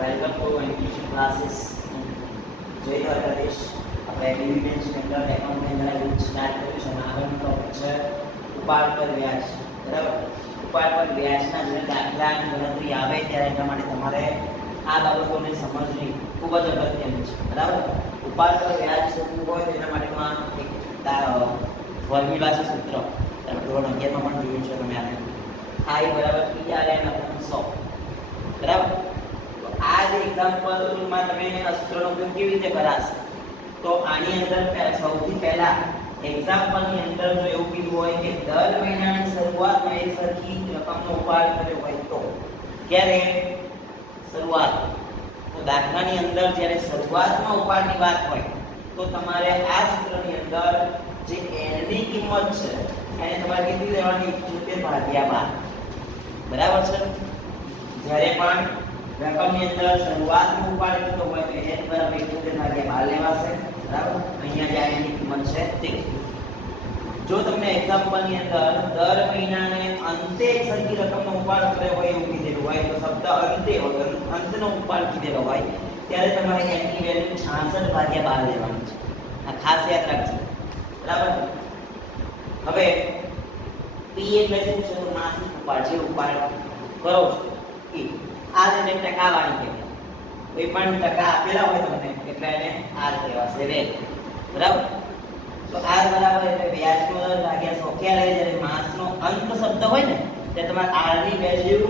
Welcome to એન્ટ્યુશન classes જય દ્વારકાધીશ આપણે dividend standard એકાઉન્ટની અંદર યુઝ સ્ટાર્ટ કર્યું છે અને આગળનો ટોપિક છે ઉપાડ પર વ્યાજ બરાબર? ઉપાડ પર વ્યાજના જ્યારે દાખલાની ગણતરી આવે ત્યારે એટલા માટે તમારે આ બાબતોને સમજવી ખૂબ જ અગત્યની છે. બરાબર? ઉપાડ પર વ્યાજ શોધવું હોય તો એના માટેમાં એક ફોર્મ્યુલા છે સૂત્ર. તમે ધોરણ અગિયારમાં પણ જોયું છે, તમે આને આઈ બરાબર P R N upon so. બરાબર? આ જ એક્ઝામ્પલમાં તમે અસ્ત્રનો ઉપયોગ કેવી રીતે કરાશે? તો આની અંદર સૌથી પહેલા એક્ઝામ્પલની અંદર જો એવું કીધું હોય કે દર મહિનાની શરૂઆતમાં એક સરખી રકમનો ઉપાડ કર્યો હોય તો ક્યારે? શરૂઆત. તો દાખલાની અંદર જ્યારે શરૂઆતમાં ઉપાડની વાત હોય તો તમારે આ સૂત્રની અંદર જે n કિંમત છે એને તમારે કેટલી લેવાની? 71 ભાગ્યા 12 બરાબર છે? જ્યારે પણ રકમની અંદર શરૂઆતમાં ઉપાડ થતો હોય તો એન બરાબર 71 ભાગ્યા 12 લેવાશે. બરાબર? અહીંયા જે n કિંમત છે તે. જો તમને એક્ઝામ્પલની અંદર દર મહિનાને અંતે એક સરખી રકમનો ઉપાડ કર્યો હોય એવું કીધેલું હોય, તો શબ્દ અંતે વગર અંતનો ઉપાડ કીધેલો હોય, ત્યારે તમારે n ની વેલ્યુ 66 ભાગ્યા બાર લેવાની છે. આ ખાસ યાદ રાખજો. બરાબર? હવે પી એટલે શું છે? માસિક ઉપાડ. જે ઉપાડ કરો છો. એ. આ રીતે ટકાવારી કહેવાય કોઈ પણ ટકા આપેલા હોય તમને, એટલે એને આર કહેવાશે. વેલ બરાબર? તો આર બરાબર એટલે વ્યાજનો દર ભાગ્યા સો ક્યારે જ્યારે માસનો અંત શબ્દ હોય ને, ત્યારે તમારે આરની વેલ્યુ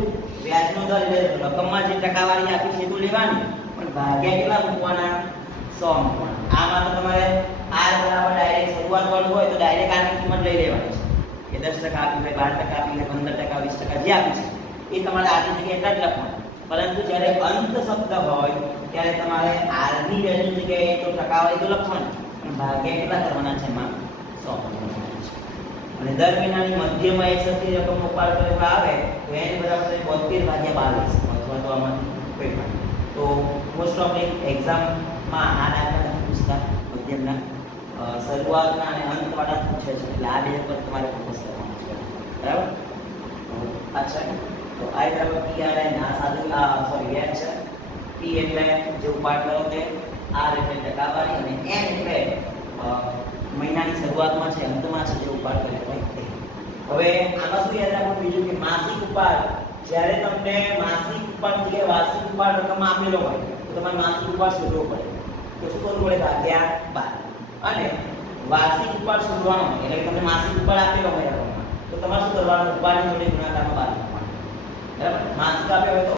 વ્યાજનો દર એટલે રકમમાં જે ટકાવારી આપી છે તો લેવાની, પણ ભાગ્યા કેટલા મૂકવાના? સો આમાં તો તમારે આર બરાબર ડાયરેક્ટ શરૂઆત વાળું હોય તો ડાયરેક્ટ આની કિંમત લઈ લેવાની છે. કે દસ ટકા આપી હોય, બાર ટકા આપી હોય, પંદર ટકા, વીસ ટકા જે આપી છે, એ તમારે આની જગ્યાએ એટલા જ લખવાના. પરંતુ જ્યારે અંત શબ્દ હોય, ત્યારે તમારે આરની વેલ્યુ જગ્યાએ તો ટકાવારી તો લખવાનું, પણ ભાગ્યા કેટલા કરવાના છે એમાં? સો અને દર મહિનાની મધ્યમાં એક સરખી રકમ ઉપાડ કર્યો આવે, તો એને બરાબર બોતેર ભાગ્યા બાવીસ અથવા તો આમાં કોઈ પણ. તો મોસ્ટ ઓફ એક્ઝામમાં આ દાખલા પૂછતા મધ્યમના શરૂઆતના અને અંતવાળા પૂછે છે. એટલે આ બે પર તમારે ફોકસ કરવાનું છે. બરાબર? અચ્છા તો આઈ બરાબર પી આર એન આ સાદું આ સોરી વ્યાજ છે. પી એટલે જે ઉપાડ કરો તે આર એટલે ટકાવારી અને એન એટલે મહિનાની શરૂઆતમાં છે, અંતમાં છે જે ઉપાડ કરે હવે આમાં શું યાદ રાખવું બીજું કે માસિક ઉપાડ, જ્યારે તમને માસિક ઉપાડ એટલે વાર્ષિક ઉપાડ રકમ આપેલો હોય, તો તમારે માસિક ઉપાડ શોધવો પડે. તો શું કરવું પડે ભાગ્યા બાર. અને વાર્ષિક ઉપાડ શોધવાનો એટલે તમને માસિક ઉપાડ આપેલો હોય તો તમારે શું કરવાનું? ઉપાડની જોડે ગુણાકારમાં બાર મૂકવાનો બરાબર માસિક આપ્યો હોય તો